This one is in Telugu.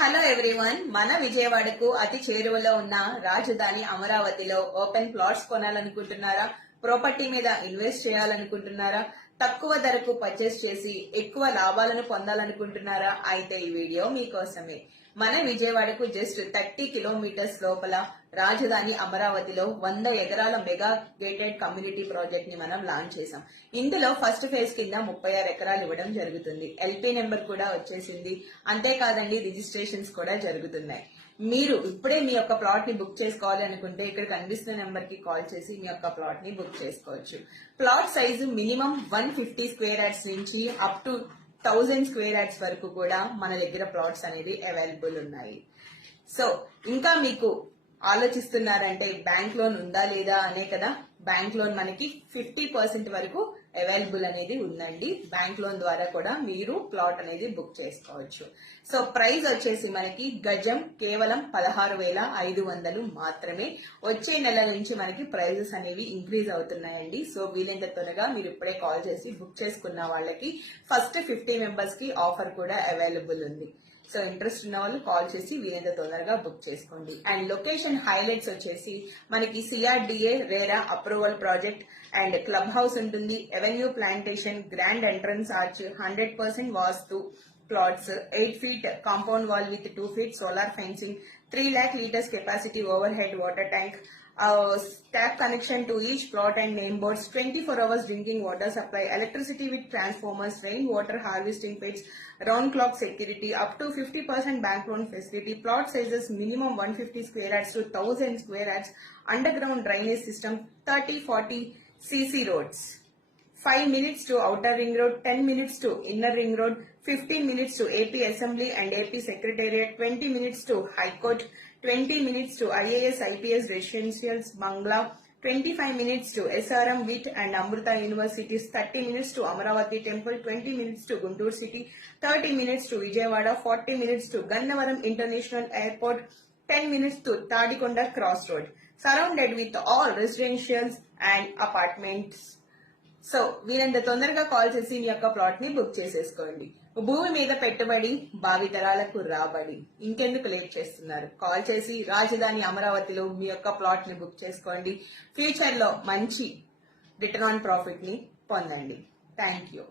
హలో ఎవ్రీవన్, మన విజయవాడకు అతి చేరువలో ఉన్న రాజధాని అమరావతిలో ఓపెన్ ప్లాట్స్ కొనాలనుకుంటున్నారా? ప్రాపర్టీ మీద ఇన్వెస్ట్ చేయాలనుకుంటున్నారా? తక్కువ ధరకు పర్చేస్ చేసి ఎక్కువ లాభాలను పొందాలనుకుంటున్నారా? అయితే ఈ వీడియో మీకోసమే. మన విజయవాడకు జస్ట్ 30 కిలోమీటర్స్ లోపల రాజధాని అమరావతిలో 100 ఎకరాల మెగా గేటెడ్ కమ్యూనిటీ ప్రాజెక్ట్ ని మనం లాంచ్ చేశాం. ఇందులో ఫస్ట్ ఫేజ్ కింద 36 ఎకరాలు ఇవ్వడం జరుగుతుంది. ఎల్పీ నెంబర్ కూడా వచ్చేసింది. అంతేకాదండి, రిజిస్ట్రేషన్స్ కూడా జరుగుతున్నాయి. మీరు ఇప్పుడే మీ యొక్క ప్లాట్ ని బుక్ చేసుకోవాలి అనుకుంటే ఇక్కడ కనిపిస్తున్న నెంబర్ కి కాల్ చేసి మీ యొక్క ప్లాట్ ని బుక్ చేసుకోవచ్చు. Plot size minimum 150 square yards నుంచి అప్ టు 1000 స్క్వేర్ యార్డ్స్ వరకు కూడా మన దగ్గర ప్లాట్స్ అనేది అవైలబుల్ ఉన్నాయి. సో ఇంకా మీకు ఆలోచిస్తున్నారంటే బ్యాంక్ లోన్ ఉందా లేదా అనే కదా. బ్యాంక్ లోన్ మనకి 50% వరకు అవైలబుల్ అనేది ఉందండి. బ్యాంక్ లోన్ ద్వారా కూడా మీరు ప్లాట్ అనేది బుక్ చేసుకోవచ్చు. సో ప్రైస్ వచ్చేసి మనకి గజం కేవలం 16,500 మాత్రమే. వచ్చే నెల నుంచి మనకి ప్రైజెస్ అనేవి ఇంక్రీజ్ అవుతున్నాయండి. సో వీలైనంత త్వరగా మీరు ఇప్పుడే కాల్ చేసి బుక్ చేసుకున్న వాళ్ళకి ఫస్ట్ 50 మెంబర్స్ కి ఆఫర్ కూడా అవైలబుల్ ఉంది. సో ఇంట్రెస్ట్ ఉన్న వాళ్ళు కాల్ చేసి వీలైనంత తొందరగా బుక్ చేసుకోండి. అండ్ లొకేషన్ హైలైట్స్ వచ్చేసి మనకి CRDA RERA approval project and club house ఉంటుంది. Avenue plantation, grand entrance arch, 100% vastu plots, 8 feet compound wall with 2 feet solar fencing, 3 lakh liters capacity over head water tank, tap connection to each plot and name boards, 24 hours drinking water supply, electricity with transformers, rainwater harvesting pits, round clock security, up to 50% bank loan facility, plot sizes minimum 150 square yards to 1000 square yards, underground drainage system, 30-40 cc roads, 5 minutes to outer ring road, 10 minutes to inner ring road, 15 minutes to AP Assembly and AP Secretariat, 20 minutes to High Court, 20 minutes to IAS IPS Residentials Bangla, 25 minutes to SRM WIT and Amrita Universities, 30 minutes to Amaravati Temple, 20 minutes to Guntur City, 30 minutes to Vijayawada, 40 minutes to Gannavaram International Airport, 10 minutes to Tadikonda Crossroad, surrounded with all residentials and apartments. So వీరంత తొందరగా కాల్ చేసి మీ యొక్క ప్లాట్ ని బుక్ చేసేసుకోండి. భూమి మీద పెట్టుబడి, భావితరాలకు రాబడి. ఇంకెందుకు లేట్ చేస్తున్నారు? కాల్ చేసి రాజధాని అమరావతిలో మీ యొక్క ప్లాట్ ని బుక్ చేసుకోండి. ఫ్యూచర్ లో మంచి రిటర్న్ ఆన్ ప్రాఫిట్ ని పొందండి. Thank you.